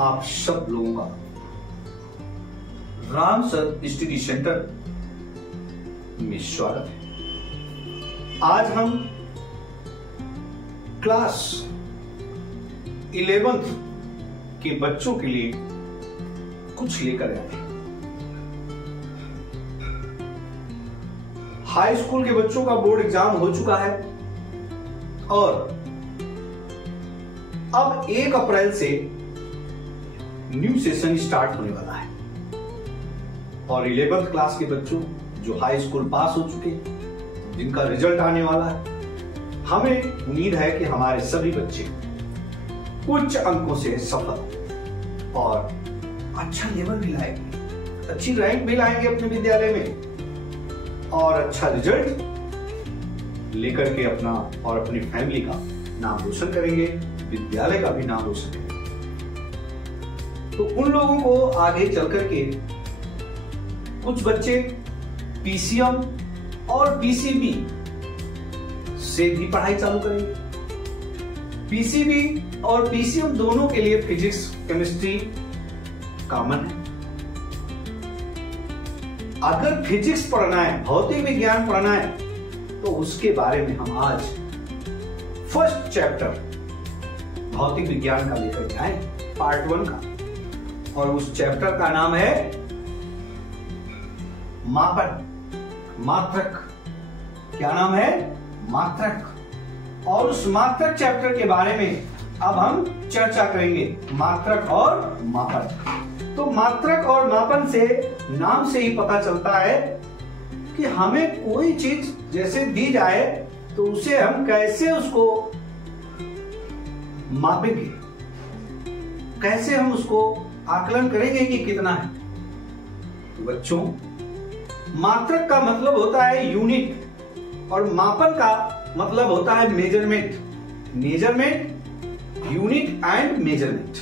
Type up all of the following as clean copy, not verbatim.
आप सब लोगों का राम सर स्टडी सेंटर में स्वागत है। आज हम क्लास 11th के बच्चों के लिए कुछ लेकर आए हैं। हाई स्कूल के बच्चों का बोर्ड एग्जाम हो चुका है और अब 1 अप्रैल से न्यू सेशन स्टार्ट होने वाला है और 11th क्लास के बच्चों जो हाई स्कूल पास हो चुके, जिनका रिजल्ट आने वाला है, हमें उम्मीद है कि हमारे सभी बच्चे उच्च अंकों से सफल और अच्छा लेवल भी लाएंगे, अच्छी रैंक भी लाएंगे अपने विद्यालय में और अच्छा रिजल्ट लेकर के अपना और अपनी फैमिली का नाम रोशन करेंगे, विद्यालय का भी नाम रोशन करेंगे। तो उन लोगों को आगे चल करके कुछ बच्चे पीसीएम और पीसीबी से भी पढ़ाई चालू करेंगे। पीसीबी और पीसीएम दोनों के लिए फिजिक्स केमिस्ट्री कॉमन है। अगर फिजिक्स पढ़ना है, भौतिक विज्ञान पढ़ना है, तो उसके बारे में हम आज फर्स्ट चैप्टर भौतिक विज्ञान का लेकर के आए, पार्ट 1 का, और उस चैप्टर का नाम है मापन, मात्रक। क्या नाम है? मात्रक। और उस मात्रक चैप्टर के बारे में अब हम चर्चा करेंगे, मात्रक और मापन। तो मात्रक और मापन से नाम से ही पता चलता है कि हमें कोई चीज जैसे दी जाए तो उसे हम कैसे उसको मापेंगे, कैसे हम उसको आकलन करेंगे कि कितना है। तो बच्चों, मात्रक का मतलब होता है यूनिट और मापन का मतलब होता है measurement. Measurement, unit and measurement,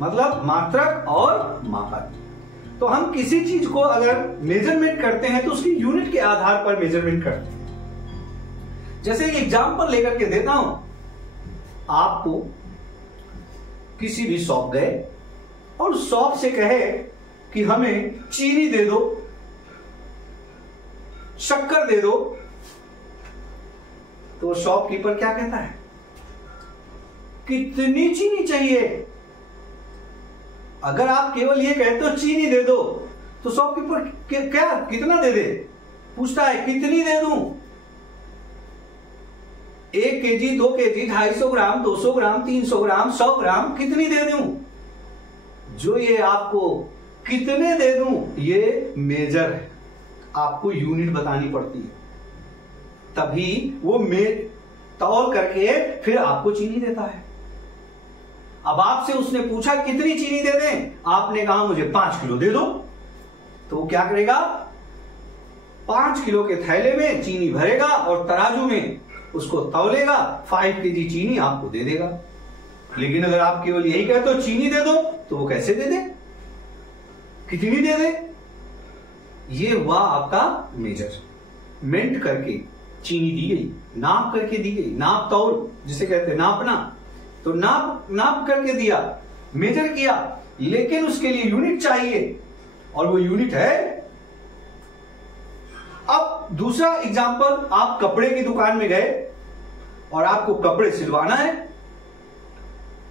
मतलब मात्रक और मापन। तो हम किसी चीज को अगर मेजरमेंट करते हैं तो उसकी यूनिट के आधार पर मेजरमेंट करते हैं। जैसे एक एग्जांपल लेकर के देता हूं, आपको किसी भी शॉप गए और शॉप से कहे कि हमें चीनी दे दो, शक्कर दे दो, तो शॉपकीपर क्या कहता है? कितनी चीनी चाहिए? अगर आप केवल ये कहते हो चीनी दे दो, तो शॉपकीपर क्या कितना दे दे? पूछता है कितनी दे दूं? 1 केजी, 2 केजी, 250 ग्राम, 200 ग्राम, 300 ग्राम, 100 ग्राम, कितनी दे दूं? जो ये आपको कितने दे दूं, ये मेजर है, आपको यूनिट बतानी पड़ती है, तभी वो तौल करके फिर आपको चीनी देता है। अब आपसे उसने पूछा कितनी चीनी दे दें, आपने कहा मुझे 5 किलो दे दो, तो वो क्या करेगा? 5 किलो के थैले में चीनी भरेगा और तराजू में उसको तौलेगा, 5 केजी चीनी आपको दे देगा। लेकिन अगर आप केवल यही कहते हो चीनी दे दो, तो वो कैसे दे दे? कितनी दे दे? ये हुआ आपका मेजरमेंट करके चीनी दी गई, नाप करके दी गई, नाप तौल जिसे कहते हैं नापना। तो नाप करके दिया, मेजर किया, लेकिन उसके लिए यूनिट चाहिए और वो यूनिट है। अब दूसरा एग्जांपल, आप कपड़े की दुकान में गए और आपको कपड़े सिलवाना है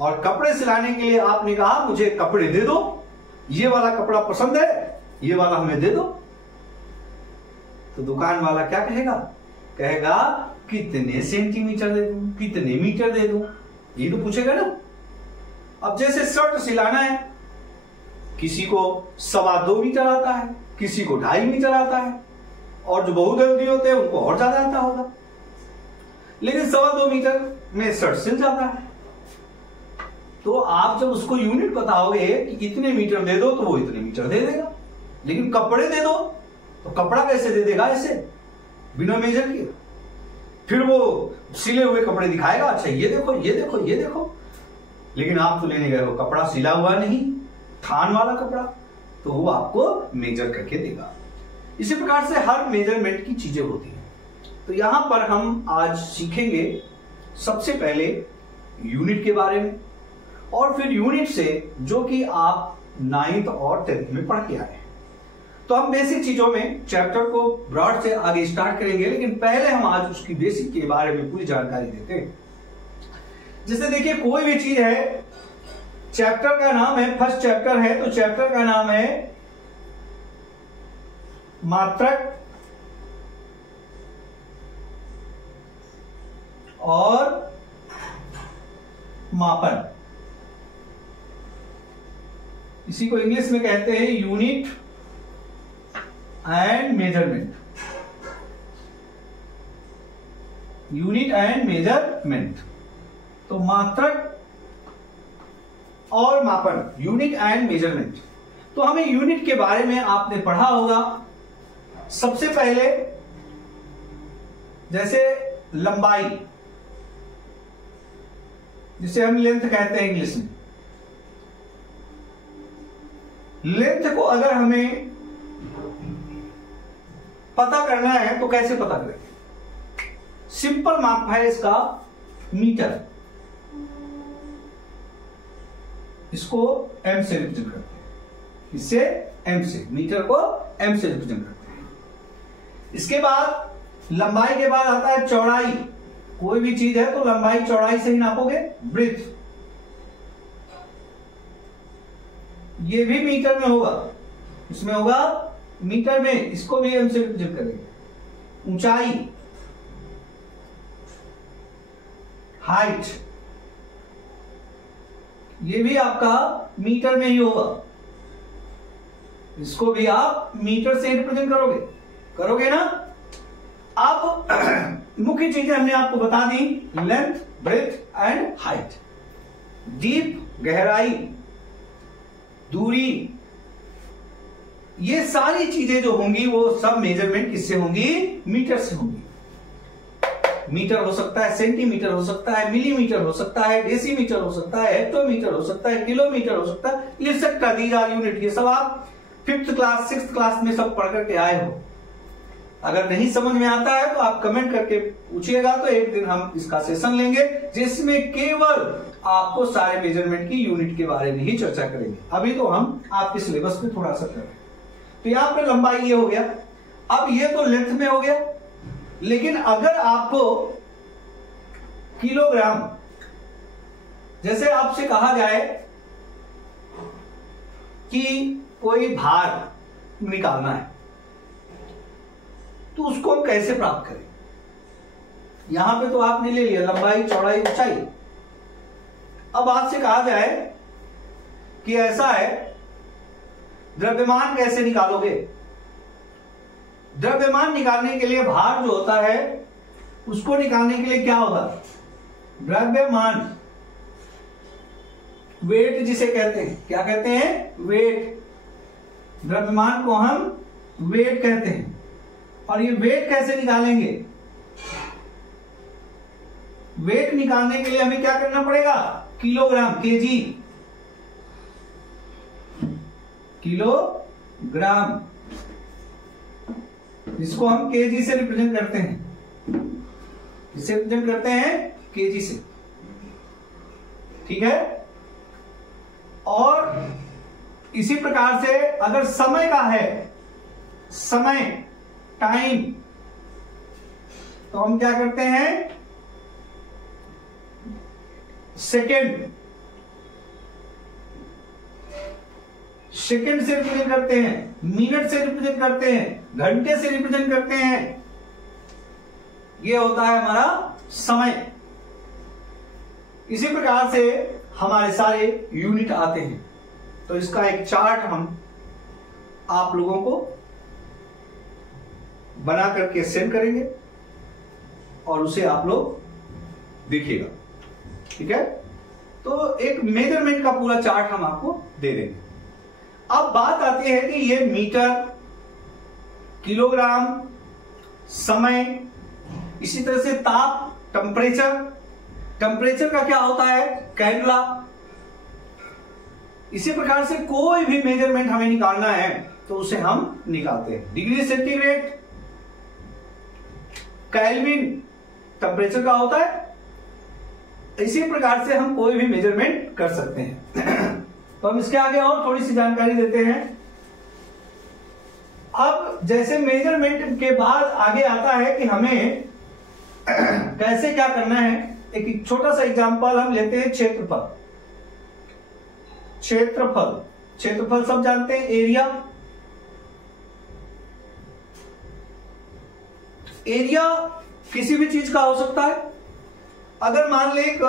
और कपड़े सिलाने के लिए आपने कहा मुझे कपड़े दे दो, ये वाला कपड़ा पसंद है, ये वाला हमें दे दो। तो दुकान वाला क्या कहेगा? कहेगा कितने सेंटीमीटर दे दूं, कितने मीटर दे दूं, ये तो पूछेगा ना। अब जैसे शर्ट सिलाना है, किसी को 2.25 मीटर आता है, किसी को 2.5 मीटर आता है, और जो बहुत जल्दी होते हैं उनको और ज्यादा आता होगा, लेकिन 2.25 मीटर में शर्ट सिल जाता है। तो आप जब उसको यूनिट बताओगे कि इतने मीटर दे दो, तो वो इतने मीटर दे देगा। लेकिन कपड़े दे दो तो कपड़ा कैसे दे देगा? ऐसे बिना मेजर किए। फिर वो सिले हुए कपड़े दिखाएगा, अच्छा ये देखो, ये देखो, ये देखो, लेकिन आप तो लेने गए हो कपड़ा सिला हुआ नहीं, थान वाला कपड़ा, तो वो आपको मेजर करके देगा। इसी प्रकार से हर मेजरमेंट की चीजें होती हैं। तो यहां पर हम आज सीखेंगे सबसे पहले यूनिट के बारे में और फिर यूनिट से, जो कि आप 9th और 10th में पढ़ के आए हैं। तो हम बेसिक चीजों में चैप्टर को ब्रॉड से आगे स्टार्ट करेंगे, लेकिन पहले हम आज उसकी बेसिक के बारे में पूरी जानकारी देते हैं। जैसे देखिए, कोई भी चीज है, चैप्टर का नाम है, फर्स्ट चैप्टर है, तो चैप्टर का नाम है मात्रक और मापन। इसी को इंग्लिश में कहते हैं unit and measurement. Unit and measurement, तो मात्रक और मापन, यूनिट एंड मेजरमेंट। तो हमें यूनिट के बारे में आपने पढ़ा होगा। सबसे पहले जैसे लंबाई, जिसे हम लेंथ कहते हैं इंग्लिश में। लेंथ को अगर हमें पता करना है तो कैसे पता करेंगे? सिंपल माप है इसका मीटर, इसको m से रिप्रेजेंट करते हैं, इससे m से, मीटर को m से रिप्रेजेंट करते हैं। इसके बाद लंबाई के बाद आता है चौड़ाई। कोई भी चीज है तो लंबाई चौड़ाई से ही नापोगे। ब्रीथ, ये भी मीटर में होगा, इसमें होगा मीटर में, इसको भी m से रिप्रेजेंट करेंगे। ऊंचाई, हाइट, ये भी आपका मीटर में ही होगा, इसको भी आप मीटर से रिप्रेजेंट करोगे ना। अब मुख्य चीजें हमने आपको बता दी, length, breadth and height. Deep, गहराई, दूरी, ये सारी चीजें जो होंगी वो सब मेजरमेंट किससे होंगी? मीटर से होंगी। मीटर हो सकता है, सेंटीमीटर हो सकता है, मिलीमीटर हो सकता है, डेसीमीटर हो सकता है, हेक्टोमीटर हो सकता है, किलोमीटर हो सकता है, ये सब दीज आर यूनिट। ये सब आप 5th क्लास 6th क्लास में सब पढ़ करके आए हो। अगर नहीं समझ में आता है तो आप कमेंट करके पूछिएगा, तो एक दिन हम इसका सेशन लेंगे जिसमें केवल आपको सारे मेजरमेंट की यूनिट के बारे में ही चर्चा करेंगे। अभी तो हम आपके सिलेबस में थोड़ा सा कर रहे हैं। तो यहां पे लंबाई ये हो गया। अब ये तो लेंथ में हो गया, लेकिन अगर आपको किलोग्राम, जैसे आपसे कहा जाए कि कोई भार निकालना है, तो उसको हम कैसे प्राप्त करें? यहां पे तो आपने ले लिया लंबाई, चौड़ाई, ऊंचाई। अब आपसे कहा जाए कि ऐसा है, द्रव्यमान कैसे निकालोगे? द्रव्यमान निकालने के लिए भार जो होता है उसको निकालने के लिए क्या होगा? द्रव्यमान, वेट जिसे कहते हैं, क्या कहते हैं? वेट। द्रव्यमान को हम वेट कहते हैं। और ये वेट कैसे निकालेंगे? वेट निकालने के लिए हमें क्या करना पड़ेगा? किलोग्राम, केजी, किलोग्राम, इसको हम केजी से रिप्रेजेंट करते हैं। इसे रिप्रेजेंट करते हैं केजी से, ठीक है। और इसी प्रकार से अगर समय का है, समय, टाइम, तो हम क्या करते हैं? सेकेंड, सेकेंड से रिप्रेजेंट करते हैं, मिनट से रिप्रेजेंट करते हैं, घंटे से रिप्रेजेंट करते हैं। यह होता है हमारा समय। इसी प्रकार से हमारे सारे यूनिट आते हैं। तो इसका एक चार्ट हम आप लोगों को बना करके सेंड करेंगे और उसे आप लोग देखिएगा, ठीक है। तो एक मेजरमेंट का पूरा चार्ट हम आपको दे देंगे। अब बात आती है कि ये मीटर, किलोग्राम, समय, इसी तरह से ताप, टेम्परेचर। टेम्परेचर का क्या होता है? कैंडला। इसी प्रकार से कोई भी मेजरमेंट हमें निकालना है तो उसे हम निकालते हैं। डिग्री सेंटीग्रेड, केल्विन टेम्परेचर का होता है, इसी प्रकार से हम कोई भी मेजरमेंट कर सकते हैं। तो हम इसके आगे और थोड़ी सी जानकारी देते हैं। अब जैसे मेजरमेंट के बाद आगे आता है कि हमें कैसे क्या करना है। एक छोटा सा एग्जांपल हम लेते हैं, क्षेत्रफल। क्षेत्रफल, क्षेत्रफल सब जानते हैं, एरिया। एरिया किसी भी चीज का हो सकता है। अगर मान ले एक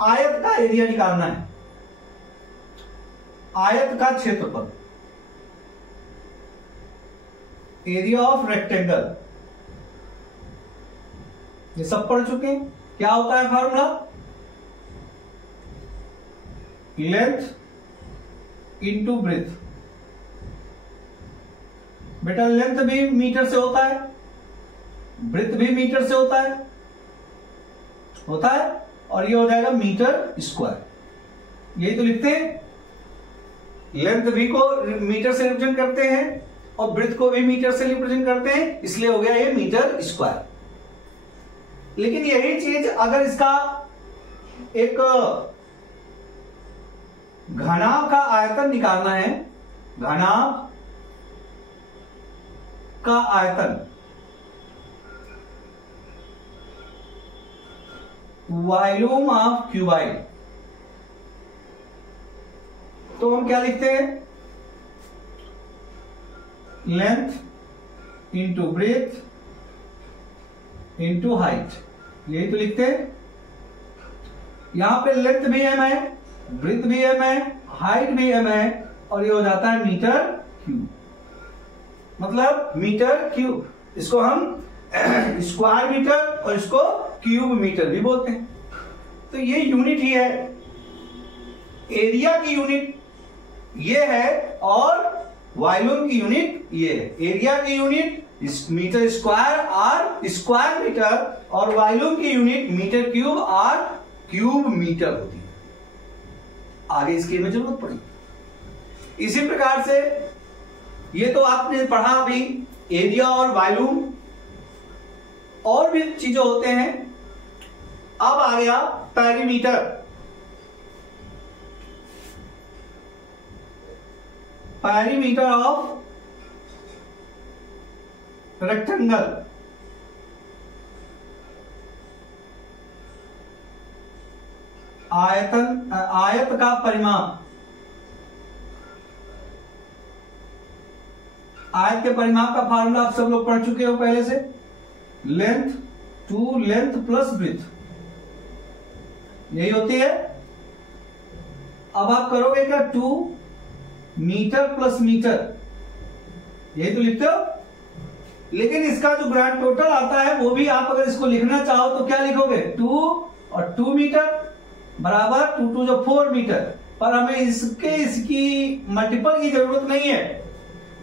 आयत का एरिया निकालना है, आयत का क्षेत्रफल, एरिया ऑफ रेक्टेंगल, ये सब पढ़ चुके हैं। क्या होता है फॉर्मूला? Length into breadth. बेटा लेंथ भी मीटर से होता है, ब्रेथ भी मीटर से होता है, और ये हो जाएगा मीटर स्क्वायर। यही तो लिखते हैं, लेंथ भी को मीटर से रिप्रेजेंट करते हैं और ब्रेथ को भी मीटर से रिप्रेजेंट करते हैं, इसलिए हो गया ये मीटर स्क्वायर। लेकिन यही चीज अगर इसका एक घनाभ का आयतन निकालना है, घनाभ का आयतन, वॉल्यूम ऑफ क्यूबाइड, तो हम क्या लिखते हैं? Length into breadth into height, यही तो लिखते हैं। यहां पे लेंथ भी एम है, ब्रेथ भी एम है, हाइट भी एम है, और ये हो जाता है मीटर क्यूब, मतलब मीटर क्यूब। इसको हम स्क्वायर मीटर और इसको क्यूब मीटर भी बोलते हैं। तो ये यूनिट ही है, एरिया की यूनिट ये है और वॉल्यूम की यूनिट ये है। एरिया की यूनिट मीटर स्क्वायर और स्क्वायर मीटर, और वॉल्यूम की यूनिट मीटर क्यूब और क्यूब मीटर होती है। आगे इसकी हमें जरूरत पड़ी। इसी प्रकार से ये तो आपने पढ़ा अभी, एरिया और वॉल्यूम, और भी चीजें होते हैं। अब आ गया पेरीमीटर। पेरीमीटर ऑफ रेक्टेंगल, आयतन, आयत का परिमाप। आयत के परिमाप का फार्मूला आप सब लोग पढ़ चुके हो पहले से, length to length plus breadth, यही होती है। अब आप करोगे क्या? 2 मीटर प्लस मीटर, यही तो लिखते हो। लेकिन इसका जो ग्रैंड टोटल आता है वो भी आप अगर इसको लिखना चाहो तो क्या लिखोगे? 2 और 2 मीटर बराबर 2 2 जो 4 मीटर। पर हमें इसकी मल्टीपल की जरूरत नहीं है,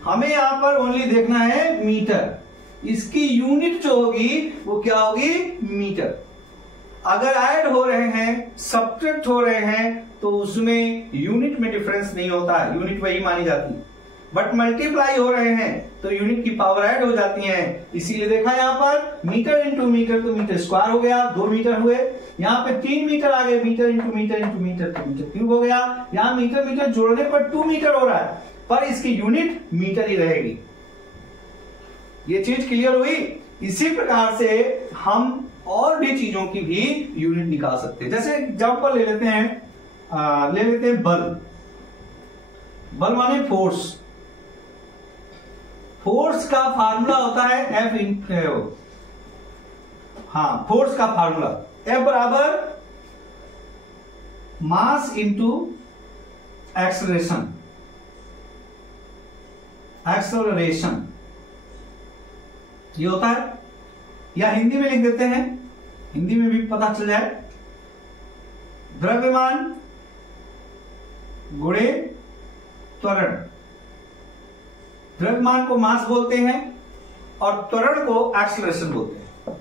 हमें यहां पर ओनली देखना है मीटर। इसकी यूनिट जो होगी वो क्या होगी? मीटर। अगर ऐड हो रहे हैं, सब्ट्रैक्ट हो रहे हैं, तो उसमें यूनिट में डिफरेंस नहीं होता है, यूनिट वही मानी जाती है। बट मल्टीप्लाई हो रहे हैं तो यूनिट की पावर ऐड हो जाती है। इसीलिए देखा यहां पर मीटर इंटू मीटर तो मीटर स्क्वायर हो गया, 2 मीटर हुए। यहाँ पे 3 मीटर आ गए, metre into metre into metre तो मीटर क्यूब हो गया। यहाँ मीटर मीटर जोड़ने पर 2 मीटर हो रहा है, पर इसकी यूनिट मीटर ही रहेगी। ये चीज क्लियर हुई? इसी प्रकार से हम और भी चीजों की भी यूनिट निकाल सकते हैं। जैसे एग्जांपल ले लेते हैं बल। बल माने फोर्स। फोर्स का फार्मूला होता है F फोर्स का फार्मूला F बराबर मास इंटू एक्सेलरेशन। एक्सेलरेशन ये होता है, या हिंदी में लिख देते हैं, हिंदी में भी पता चल जाए। द्रव्यमान गुणे त्वरण। द्रव्यमान को मास बोलते हैं और त्वरण को एक्सेलरेशन बोलते हैं।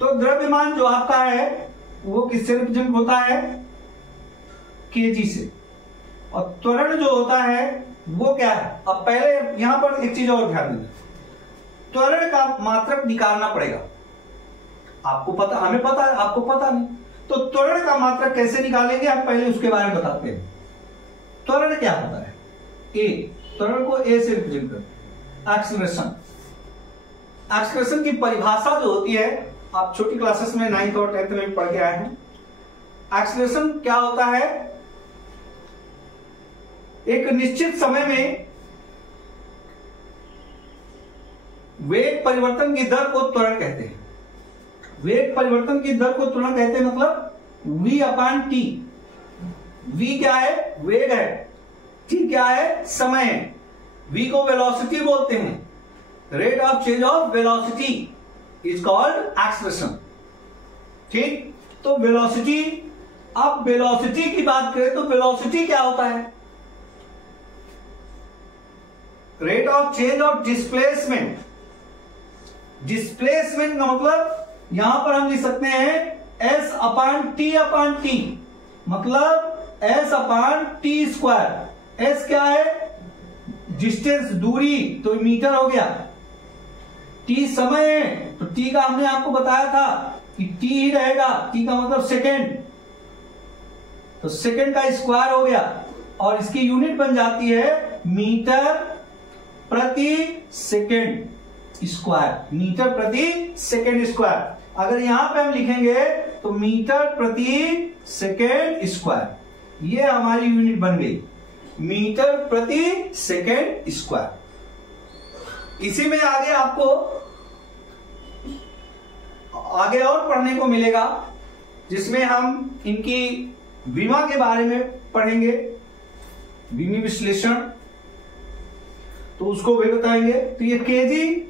तो द्रव्यमान जो आपका है वो किससे रिप्रेजेंट होता है? केजी से। और त्वरण जो होता है वो क्या है? अब पहले यहां पर एक चीज और ध्यान देना, त्वरण का मात्रक निकालना पड़ेगा। आपको पता, हमें पता है, आपको पता नहीं। तो त्वरण का मात्रक कैसे निकालेंगे, हम पहले उसके बारे में बताते हैं। त्वरण क्या होता है? ए, त्वरण को ए से रिप्रेजेंट करते हैं। एक्सीलरेशन, एक्सीलरेशन की परिभाषा जो होती है, आप छोटी क्लासेस में 9th और 10th में पढ़ के आए हैं। एक्सीलरेशन क्या होता है? एक निश्चित समय में वेग परिवर्तन की दर को त्वरण कहते हैं। वेग परिवर्तन की दर को त्वरण कहते हैं, मतलब v/t। v क्या है? वेग है। t क्या है? समय है। v को वेलोसिटी बोलते हैं। Rate of change of velocity is called acceleration. ठीक, तो वेलोसिटी, अब वेलोसिटी की बात करें तो वेलोसिटी क्या होता है? Rate of change of displacement. Displacement का मतलब यहां पर हम लिख सकते हैं s/t/t, मतलब s/t²। s क्या है? डिस्टेंस, दूरी, तो मीटर हो गया। t समय है, तो t का हमने आपको बताया था कि t ही रहेगा। t का मतलब सेकेंड, तो सेकेंड का स्क्वायर हो गया, और इसकी यूनिट बन जाती है मीटर प्रति सेकेंड स्क्वायर। मीटर प्रति सेकेंड स्क्वायर। अगर यहां पे हम लिखेंगे तो मीटर प्रति सेकेंड स्क्वायर, ये हमारी यूनिट बन गई, मीटर प्रति सेकेंड स्क्वायर। इसी में आगे आपको आगे और पढ़ने को मिलेगा, जिसमें हम इनकी विमा के बारे में पढ़ेंगे, विमी विश्लेषण, तो उसको भी बताएंगे। तो ये केजी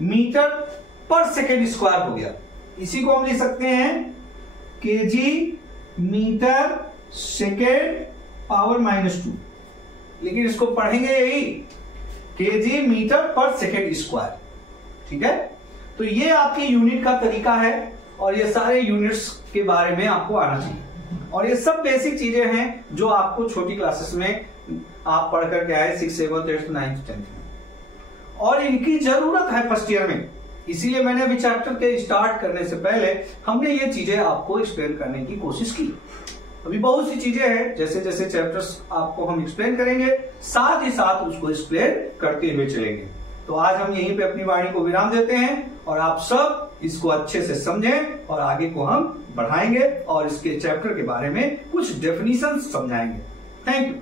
मीटर पर सेकेंड स्क्वायर हो गया। इसी को हम लिख सकते हैं केजी मीटर सेकेंड पावर -2, लेकिन इसको पढ़ेंगे यही केजी मीटर पर सेकेंड स्क्वायर। ठीक है, तो ये आपकी यूनिट का तरीका है, और ये सारे यूनिट्स के बारे में आपको आना चाहिए। और ये सब बेसिक चीजें हैं जो आपको छोटी क्लासेस में आप पढ़ करके आए 6, 7, 8, 9, 10 में, और इनकी जरूरत है फर्स्ट ईयर में। इसीलिए मैंने अभी चैप्टर के स्टार्ट करने से पहले हमने ये चीजें आपको एक्सप्लेन करने की कोशिश की। अभी बहुत सी चीजें हैं, जैसे जैसे चैप्टर्स आपको हम एक्सप्लेन करेंगे, साथ ही साथ उसको एक्सप्लेन करते हुए चलेंगे। तो आज हम यहीं पे अपनी वाणी को विराम देते हैं, और आप सब इसको अच्छे से समझें, और आगे को हम बढ़ाएंगे और इसके चैप्टर के बारे में कुछ डेफिनेशन समझाएंगे। Thank you.